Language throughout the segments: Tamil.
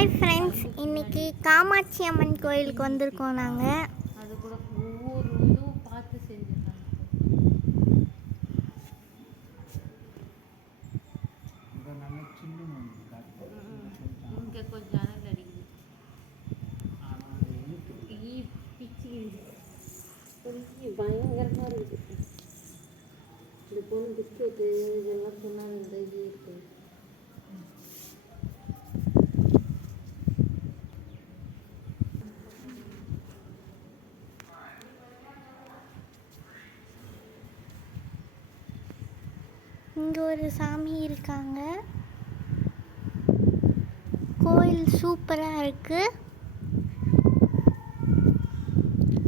ஹாய் ஃப்ரெண்ட்ஸ், இன்றைக்கி காமாட்சி அம்மன் கோயிலுக்கு வந்திருக்கோம் நாங்கள். அது கூட ஒவ்வொரு இதுவும் பார்த்து செஞ்சுருக்காங்க. இங்கே கொஞ்சம் அனல் அடிக்குது, பிச்சு பயங்கரமாக இருக்குது. இந்த பொண்ணு பிஸ்கெட்டு இதெல்லாம் சொன்னால் இந்த இது இருக்குது. இங்கே ஒரு சாமி இருக்காங்க. கோயில் சூப்பராக இருக்குது.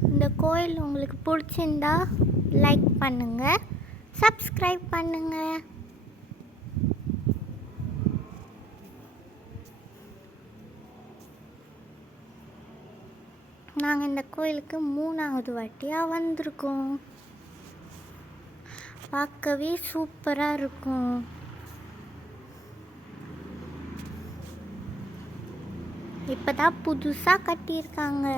இந்த கோயில் உங்களுக்கு பிடிச்சிருந்தா லைக் பண்ணுங்கள், சப்ஸ்கிரைப் பண்ணுங்கள். நாங்கள் இந்த கோயிலுக்கு 3வது வாட்டியாக வந்திருக்கோம். பார்க்கவே சூப்பராக இருக்கும். இப்போ தான் புதுசாக கட்டியிருக்காங்க.